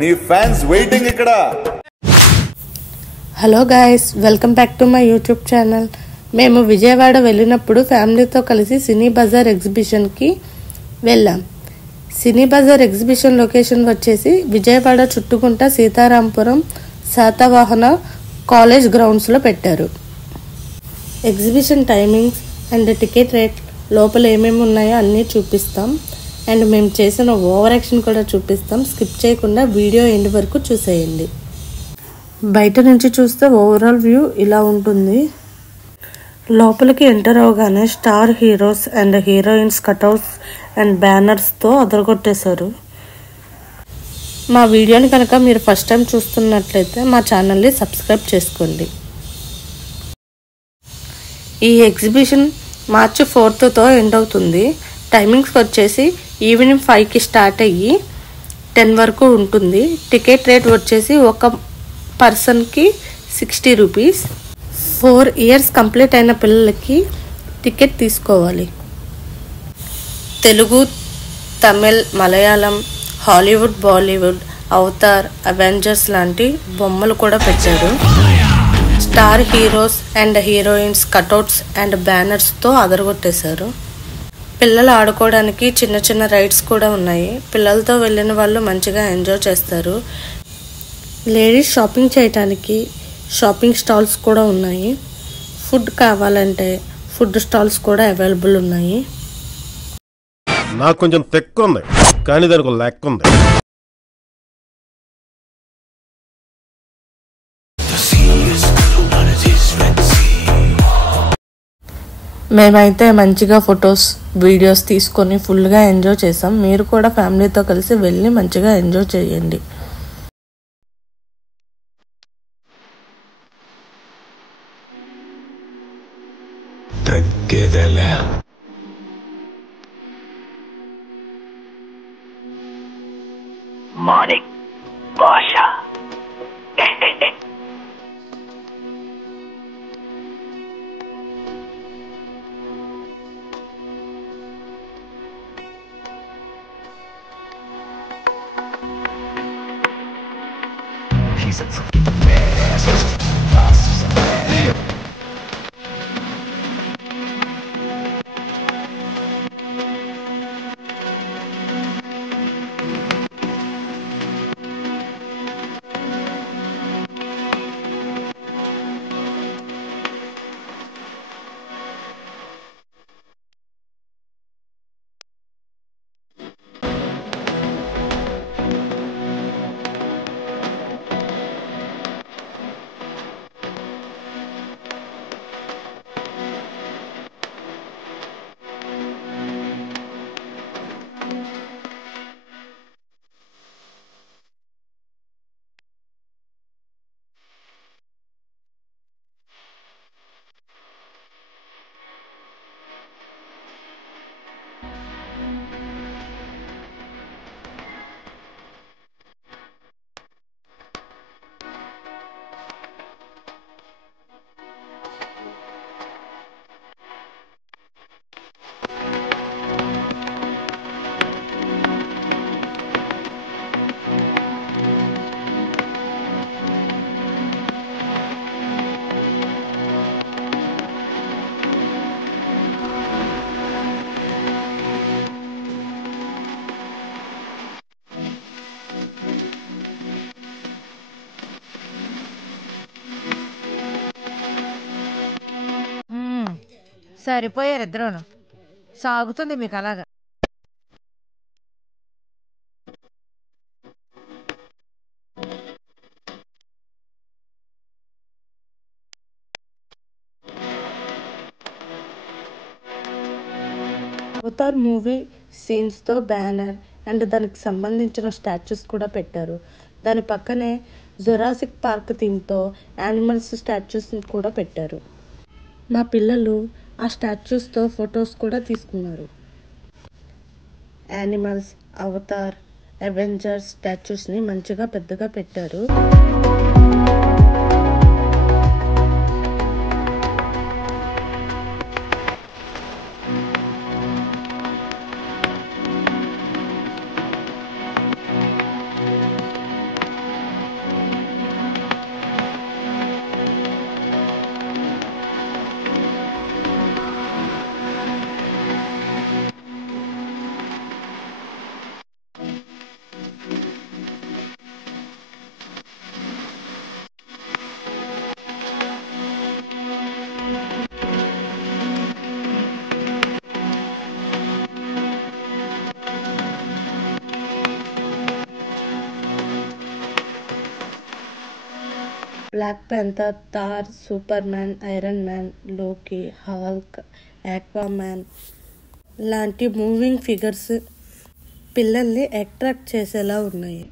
నీ fans waiting ఇక్కడ. Hello guys, welcome back to my YouTube channel. మేము విజయవాడ వెళ్ళినప్పుడు ఫ్యామిలీతో కలిసి సినీ బజార్ ఎగ్జిబిషన్కి వెళ్ళాం. సినీ బజార్ ఎగ్జిబిషన్ లొకేషన్ వచ్చేసి విజయవాడ చుట్టుకుంట సీతారాంపురం శాతవాహన కాలేజ్ గ్రౌండ్స్లో పెట్టారు. Exhibition timings and ticket rate, లోపల ఏమేమి ఉన్నాయో అన్నీ చూపిస్తాం. అండ్ మేము చేసిన ఓవర్ యాక్షన్ కూడా చూపిస్తాం. స్కిప్ చేయకుండా వీడియో ఎండ్ వరకు చూసేయండి. బయట నుంచి చూస్తే ఓవరాల్ వ్యూ ఇలా ఉంటుంది. లోపలికి ఎంటర్ అవగానే star heroes and heroines cutouts and బ్యానర్స్తో అదరగొట్టేశారు. మా వీడియోని కనుక మీరు ఫస్ట్ టైం చూస్తున్నట్లయితే మా ఛానల్ని సబ్స్క్రైబ్ చేసుకోండి. ఈ ఎగ్జిబిషన్ మార్చి 4తో ఎండ్ అవుతుంది. టైమింగ్స్ వచ్చేసి ఈవినింగ్ 5కి స్టార్ట్ అయ్యి 10 వరకు ఉంటుంది. టికెట్ రేట్ వచ్చేసి ఒక పర్సన్కి 60 రూపీస్. 4 ఇయర్స్ కంప్లీట్ అయిన పిల్లలకి టికెట్ తీసుకోవాలి. Telugu, Tamil, Malayalam, Hollywood, Bollywood, Avatar, Avengers లాంటి బొమ్మలు కూడా పెట్టారు. Star heroes and heroines cutouts and బ్యానర్స్తో అదరగొట్టేశారు. పిల్లలు ఆడుకోవడానికి చిన్న చిన్న రైడ్స్ కూడా ఉన్నాయి. పిల్లలతో వెళ్ళిన వాళ్ళు మంచిగా ఎంజాయ్ చేస్తారు. లేడీస్ షాపింగ్ చేయడానికి షాపింగ్ స్టాల్స్ కూడా ఉన్నాయి. ఫుడ్ కావాలంటే ఫుడ్ స్టాల్స్ కూడా అవైలబుల్ ఉన్నాయి. నాకు కొంచెం తెక్కు ఉంది, కానీ దానికి లెక్క ఉంది. మేమైతే మంచిగా ఫొటోస్, వీడియోస్ తీసుకొని ఫుల్గా ఎంజాయ్ చేసాం. మీరు కూడా ఫ్యామిలీతో కలిసి వెళ్ళి మంచిగా ఎంజాయ్ చేయండి. మార్నింగ్ భాష He's a fucking badass. సరిపోయారు ఇద్దరును. సాగుతుంది మీకు అలాగా. అవతార్ మూవీ సీన్స్తో బ్యానర్ అండ్ దానికి సంబంధించిన స్టాచ్యూస్ కూడా పెట్టారు. దాని పక్కనే జురాసిక్ పార్క్ థీమ్తో యానిమల్స్ స్టాచ్యూస్ కూడా పెట్టారు. మా పిల్లలు ఆ స్టాచ్యూస్తో ఫొటోస్ కూడా తీసుకున్నారు. యానిమల్స్, అవతార్, అవెంజర్స్ స్టాచ్యూస్ని మంచిగా పెద్దగా పెట్టారు. Black Panther, Thor, Superman, Iron Man, Loki, Hulk, Aquaman లాంటి మూవింగ్ ఫిగర్స్ పిల్లల్ని అట్రాక్ట్ చేసేలా ఉన్నాయి.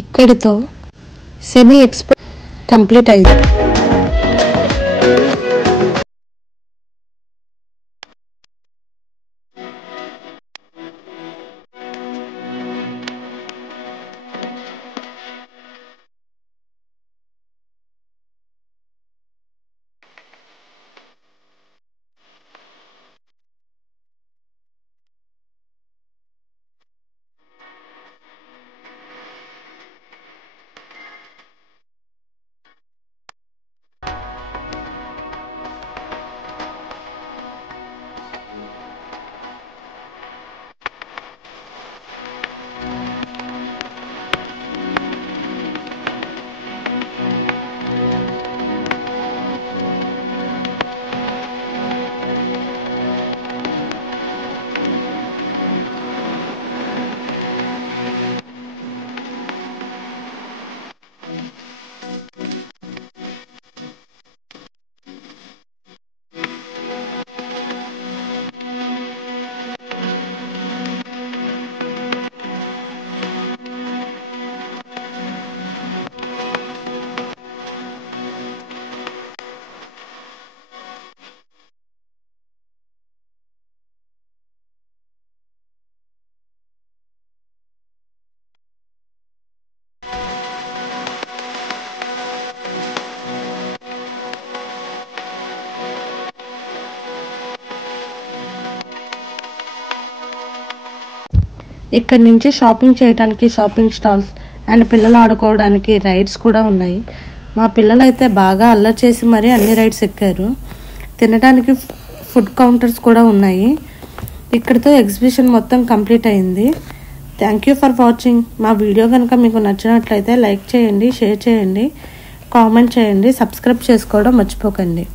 ఇక్కడితో సెమీ ఎక్స్పో కంప్లీట్ అయింది. ఇక్కడ నుంచి షాపింగ్ చేయడానికి షాపింగ్ స్టాల్స్ అండ్ పిల్లలు ఆడుకోవడానికి రైడ్స్ కూడా ఉన్నాయి. మా పిల్లలు అయితే బాగా అల్లరి చేసి మరీ అన్ని రైడ్స్ ఎక్కారు. తినడానికి ఫుడ్ కౌంటర్స్ కూడా ఉన్నాయి. ఇక్కడితో ఎగ్జిబిషన్ మొత్తం కంప్లీట్ అయింది. Thank you for watching. మా వీడియో కనుక మీకు నచ్చినట్లయితే లైక్ చేయండి, షేర్ చేయండి, కామెంట్ చేయండి, సబ్స్క్రైబ్ చేసుకోవడం మర్చిపోకండి.